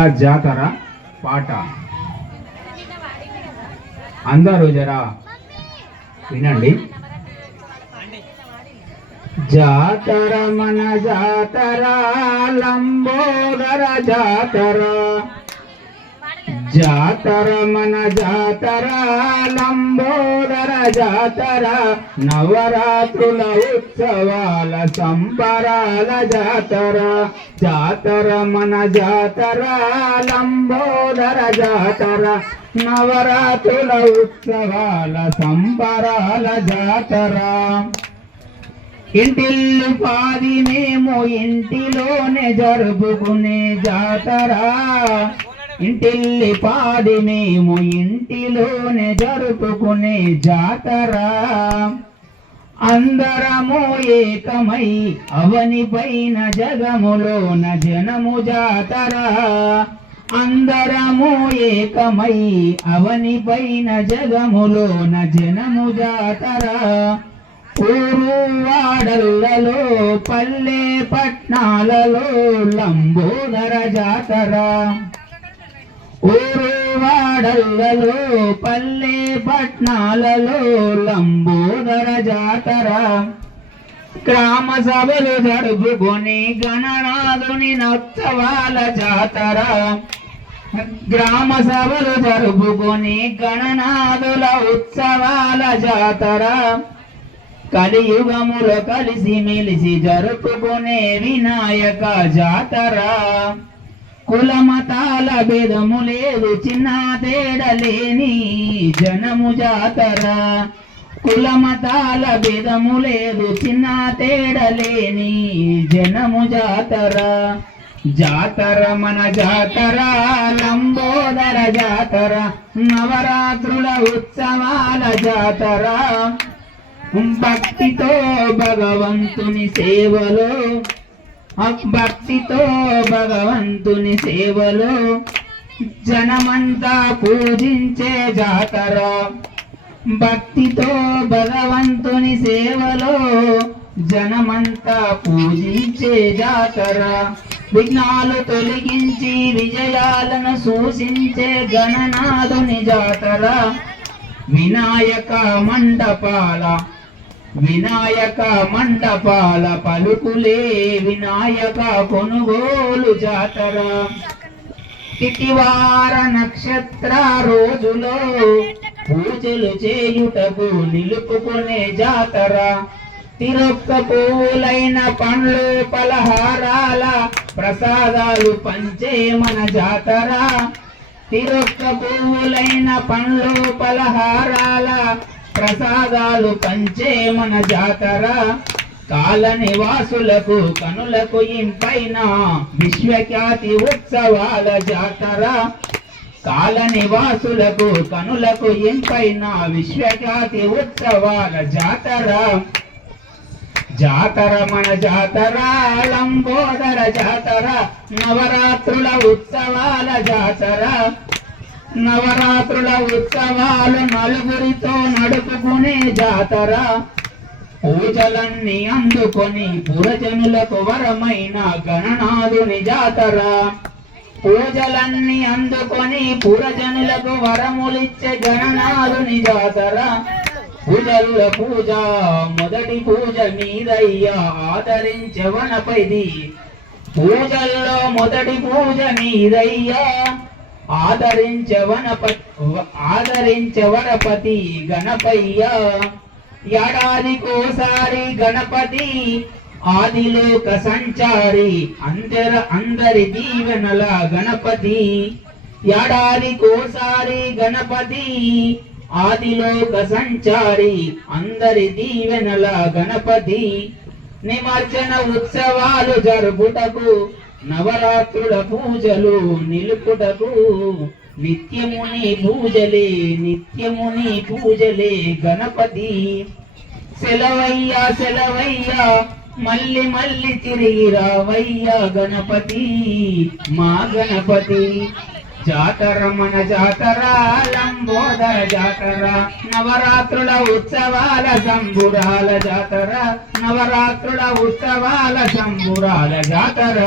జాతర పాట. అందరూ జరా వినండి. జాతర మన జాతర లంబోదర జాతర. జాతర మన జాతర లంబోదర జాతర నవరాత్రుల ఉత్సవాల సంబరాల జాతర. జాతర మన జాతర లంబోదర జాతర నవరాత్రుల ఉత్సవాల సంబరాల జాతర. ఇంటిల్లు పాది మేము ఇంటిలోనే జరుపుకునే జాతర. ఇంటిల్లి పాడి మేము ఇంటిలోనే జరుపుకునే జాతర. అందరము ఏకమై అవని పైన జగములోన జనము జాతర. అందరము ఏకమై అవని పైన జగములోన జనము జాతర. ఊరు వాడలలో పల్లె పట్నాలలో లంబోదర జాతర. ఊరు వాడలలో పల్లె పట్నాలలో లంబోదర జాతర. గ్రామ సభలు జరుపుకొని గణనాథుని నోత్సవాల జాతర. గ్రామ సభలు జరుపుకొని గణనాథుల ఉత్సవాల జాతర. కలియుగములో కలిసి మెలిసి జరుపుకునే వినాయక జాతర. కులమతాల భేదము లేదు చిన్న తేడలేని జనము జాతర. కులమతాల భేదము లేదు చిన్న తేడలేని జనము జాతర. జాతర మన జాతర లంబోదర జాతర నవరాత్రుల ఉత్సవాల జాతర. భక్తితో భగవంతుని సేవలో భక్తితో భగవంతుని సేవలో జనమంతా పూజించే జాతర. భక్తితో భగవంతుని సేవలో జనమంతా పూజించే జాతర. విఘ్నాలు తొలగించి విజయాలను సూచించే గణనాథుని జాతర. వినాయక మండపాల వినాయక మండపాల పలుకులే వినాయక కొనుగోలు జాతర. తిటివార నక్షత్ర రోజులో పూజలు చేయుటకు నిలుపుకునే జాతర. తిరొక్క పూలైన పండ్లు పలహారాల ప్రసాదాలు పంచే మన జాతర. తిరొక్క పూలైన పండ్లు పలహారాల ప్రసాదాలు పంచే మన జాతర. కాల నివాసులకు కనులకు ఇంపైన విశ్వఖ్యాతి ఉత్సవాల జాతర. కాల నివాసులకు కనులకు ఇంపైన విశ్వఖ్యాతి ఉత్సవాల జాతర. జాతర మన జాతర లంబోదర జాతర నవరాత్రుల ఉత్సవాల జాతర. నవరాత్రుల ఉత్సవాలు నలుగురితో నడుపుకునే జాతర. పూజలన్నీ అందుకొని పురజనులకు వరమైన గణనాథుని జాతర. పూజలన్నీ అందుకొని పురజనులకు వరములిచ్చే గణనాథుని జాతర. పూజల పూజ మొదటి పూజ మీదయ్యా ఆదరించవనపైది పూజల్లో మొదటి పూజ మీదయ్యా ఆదరించవనప ఆదరించవనపతి గణపయ్య. ఏడాదికోసారి గణపతి ఆదిలోక సంచారి అందర అందరి దీవెనల గణపతి. ఏడాదికోసారి గణపతి ఆదిలోక సంచారి అందరి దీవెనల గణపతి. నిమజ్జన ఉత్సవాలు జరుపుటకు నవరాత్రుల పూజలు నిలుపుటకు నిత్యముని పూజలే నిత్యముని పూజలే గణపతి. సెలవయ్యా సెలవయ్యా మళ్ళీ మళ్ళీ తిరిగి రావయ్యా గణపతి మా గణపతి. జాతర మన జాతర లంబోదర జాతర నవరాత్రుల ఉత్సవాల సంబురాల జాతర నవరాత్రుల ఉత్సవాల సంబురాల జాతర.